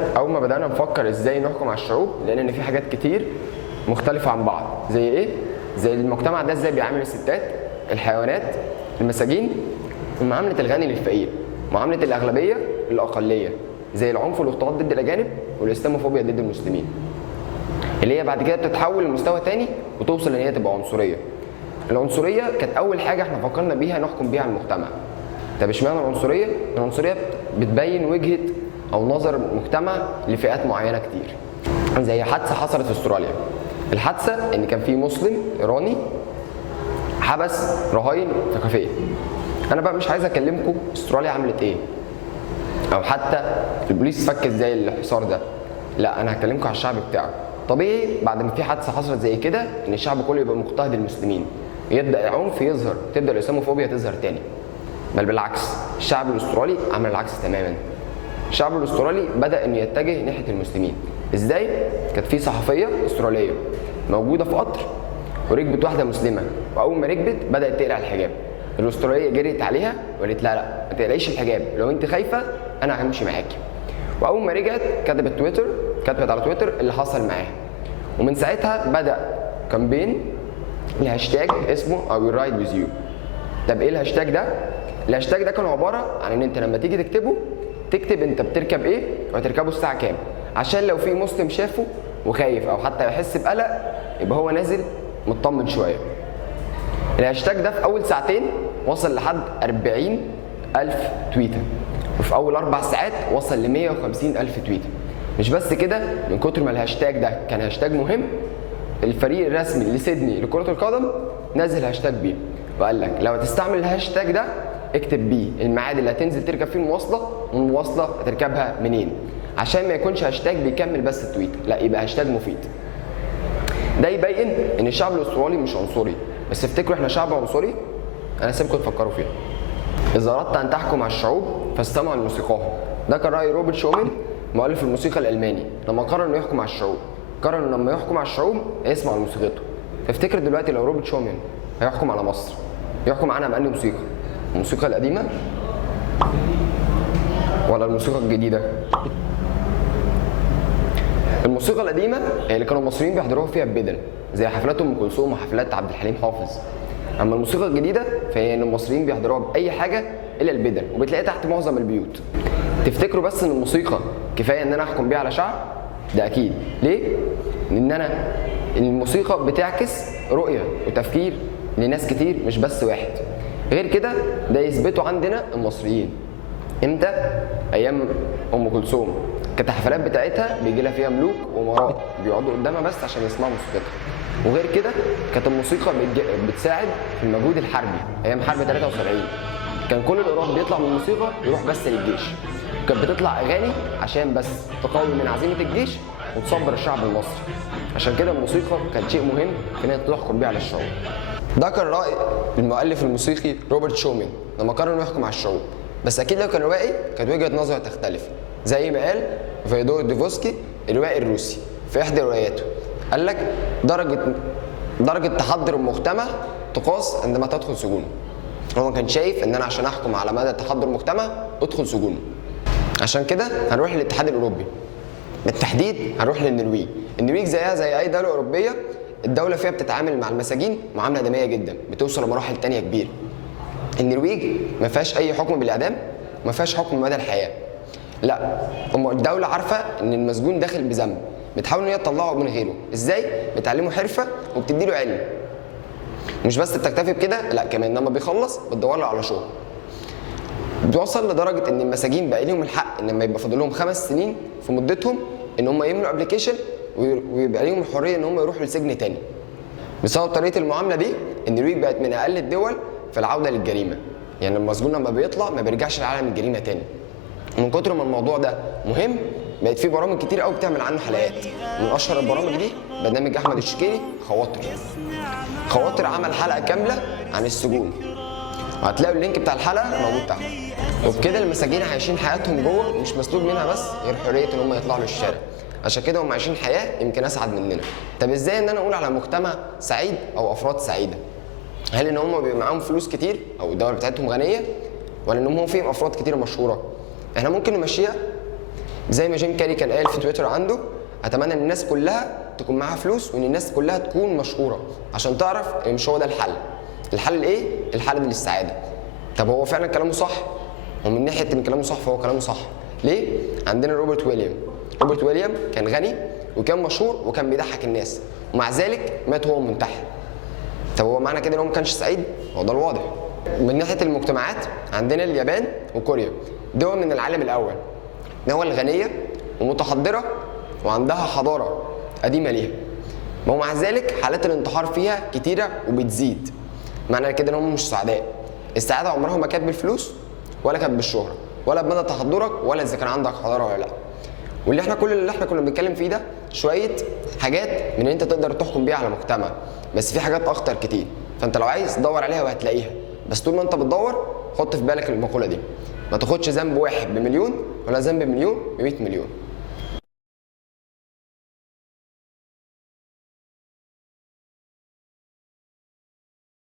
اول ما بدانا نفكر ازاي نحكم على الشعوب، لان ان في حاجات كتير مختلفه عن بعض. زي ايه؟ زي المجتمع ده ازاي بيعامل الستات، الحيوانات، المساجين، ومعامله الغني للفقير، معامله الاغلبيه للاقليه، زي العنف والاضطهاد ضد الاجانب والاسلاموفوبيا ضد المسلمين، اللي هي بعد كده بتتحول لمستوى تاني وتوصل ان هي تبقى عنصريه. العنصريه كانت اول حاجه احنا فكرنا بيها نحكم بيها المجتمع. طب اشمعنى العنصريه؟ العنصريه بتبين وجهه او نظر المجتمع لفئات معينه كتير. زي حادثه حصلت في استراليا. الحادثه ان كان في مسلم ايراني حبس رهاين في كافيه. انا بقى مش عايز اكلمكم استراليا عملت ايه، او حتى البوليس فك ازاي الحصار ده. لا، انا هكلمكم على الشعب بتاعه. طبيعي بعد ما في حادثه حصلت زي كده ان الشعب كله يبقى مضطهد المسلمين، يبدا العنف يظهر، تبدا الاسلاموفوبيا تظهر تاني. بل بالعكس، الشعب الاسترالي عمل العكس تماما. الشعب الاسترالي بدا انه يتجه ناحيه المسلمين. ازاي؟ كانت في صحفيه استراليه موجوده في قطر وركبت واحده مسلمه، واول ما ركبت بدات تقلع الحجاب. الاستراليه جريت عليها وقالت لها لا ما تقلعيش الحجاب، لو انت خايفه انا همشي معاكي. واول ما رجعت كتبت على تويتر اللي حصل معاها. ومن ساعتها بدا كامبين الهاشتاج اسمه I will ride with you. طب ايه الهاشتاج ده؟ الهاشتاج ده كان عباره عن ان انت لما تيجي تكتبه تكتب انت بتركب ايه وهتركبه الساعه كام، عشان لو في مسلم شافه وخايف او حتى يحس بقلق يبقى هو نازل مطمن شويه. الهاشتاج ده في اول ساعتين وصل لحد 40,000 تويته، وفي اول 4 ساعات وصل ل 150,000 تويته. مش بس كده، من كتر ما الهاشتاج ده كان هاشتاج مهم، الفريق الرسمي لسيدني لكرة القدم نزل هاشتاج بيه وقال لك لو هتستعمل الهاشتاج ده اكتب بيه الميعاد اللي هتنزل تركب فيه المواصله والمواصله هتركبها منين، عشان ما يكونش هاشتاج بيكمل بس التويت، لا يبقى هاشتاج مفيد. ده يبين ان الشعب الاسترالي مش عنصري، بس افتكروا احنا شعب عنصري؟ انا سيبكم تفكروا فيها. اذا اردت ان تحكم على الشعوب فاستمع لموسيقاهم. ده كان راي روبرت شومان مؤلف الموسيقى الالماني لما قرر انه يحكم على الشعوب. قرر انه لما يحكم على الشعوب يسمع لموسيقته. تفتكر دلوقتي لو روبرت شومان هيحكم على مصر يحكم عنها بأنهي موسيقى؟ الموسيقى القديمه ولا الموسيقى الجديده؟ الموسيقى القديمه هي اللي كانوا المصريين بيحضروها فيها ببدل، زي حفلات ام كلثوم وحفلات عبد الحليم حافظ. اما الموسيقى الجديده فهي ان المصريين بيحضروها باي حاجه الا البدل، وبتلاقيها تحت معظم البيوت. تفتكروا بس ان الموسيقى كفايه ان انا احكم بيها على شعب؟ ده اكيد. ليه؟ لان الموسيقى بتعكس رؤيه وتفكير لناس كتير مش بس واحد. غير كده ده يثبته عندنا المصريين. امتى؟ ايام ام كلثوم كانت الحفلات بتاعتها بيجي لها فيها ملوك وامراء بيقعدوا قدامها بس عشان يسمعوا موسيقتها. وغير كده كانت الموسيقى بتساعد في المجهود الحربي. ايام حرب 73 كان كل الايراد بيطلع من الموسيقى يروح بس للجيش. كانت بتطلع اغاني عشان بس تقوي من عزيمه الجيش وتصبر الشعب المصري. عشان كده الموسيقى كانت شيء مهم في ان تحكم بيه على الشعوب. ده كان راي المؤلف الموسيقي روبرت شومان لما قرر انه يحكم على الشعوب. بس اكيد لو كان روائي كانت وجهه نظره تختلف، زي ما قال فيودور ديفوسكي الروائي الروسي في احدى رواياته. قال لك درجه تحضر المجتمع تقاس عندما تدخل سجونه. هو كان شايف ان انا عشان احكم على مدى تحضر المجتمع ادخل سجونه. عشان كده هنروح للاتحاد الاوروبي، بالتحديد هنروح للنرويج. النرويج زيها زي اي دوله اوروبيه، الدوله فيها بتتعامل مع المساجين معامله ادميه جدا، بتوصل لمراحل تانيه كبيره. النرويج ما فيهاش اي حكم بالاعدام وما فيهاش حكم مدى الحياه. لا، الدوله عارفه ان المسجون داخل بذنب، بتحاول ان هي تطلعه من غيره. ازاي؟ بتعلمه حرفه وبتدي له علم. مش بس بتكتفي بكده، لا كمان لما بيخلص بتدور له على شغل. بتوصل لدرجه ان المساجين بقى لهم الحق ان لما يبقى فاضل لهم 5 سنين في مدتهم ان هم يملوا ابلكيشن ويبقى لهم الحريه ان هم يروحوا لسجن تاني. بسبب طريقه المعامله دي النرويج بقت من اقل الدول في العوده للجريمه. يعني المسجون لما بيطلع ما بيرجعش لعالم الجريمه تاني. ومن كتر ما الموضوع ده مهم بقت في برامج كتير قوي بتعمل عنه حلقات. من اشهر البرامج دي برنامج احمد الشكيري خواطر عمل حلقه كامله عن السجون، وهتلاقوا اللينك بتاع الحلقه موجود تحت. وبكده المساجين عايشين حياتهم جوه مش مسلوب منها بس غير حريه ان هم يطلعوا للشارع. عشان كده هم عايشين حياه يمكن اسعد مننا. طب ازاي ان انا اقول على مجتمع سعيد او افراد سعيده؟ هل ان هم بيبقى معاهم فلوس كتير او الدوله بتاعتهم غنيه، ولا ان هم فيهم افراد كتير مشهوره؟ احنا ممكن نمشيها زي ما جيم كاري كان قال في تويتر عنده: اتمنى ان الناس كلها تكون معاها فلوس، وان الناس كلها تكون مشهوره عشان تعرف ان مش هو ده الحل. الحل ايه؟ الحل للسعاده. طب هو فعلا كلامه صح؟ ومن ناحيه ان كلامه صح فهو كلامه صح. ليه؟ عندنا روبرت ويليام كان غني وكان مشهور وكان بيضحك الناس، ومع ذلك مات وهو منتحر. طب هو معنى كده ان هو ما كانش سعيد؟ هو ده الواضح. من ناحيه المجتمعات عندنا اليابان وكوريا، دول من العالم الاول، دول غنيه ومتحضره وعندها حضاره قديمه ليها، ومع ذلك حالات الانتحار فيها كتيره وبتزيد. معنى كده ان هم مش سعداء. السعاده عمرها ما كانت بالفلوس ولا كانت بالشهره ولا بمدى تحضرك ولا اذا كان عندك حضاره ولا لا. كل اللي احنا كنا بنتكلم فيه ده شويه حاجات من اللي انت تقدر تحكم بيها على مجتمع، بس في حاجات اخطر كتير، فانت لو عايز دور عليها وهتلاقيها. بس طول ما انت بتدور حط في بالك المقوله دي: ما تاخدش ذنب واحد بمليون ولا ذنب مليون ب100 مليون.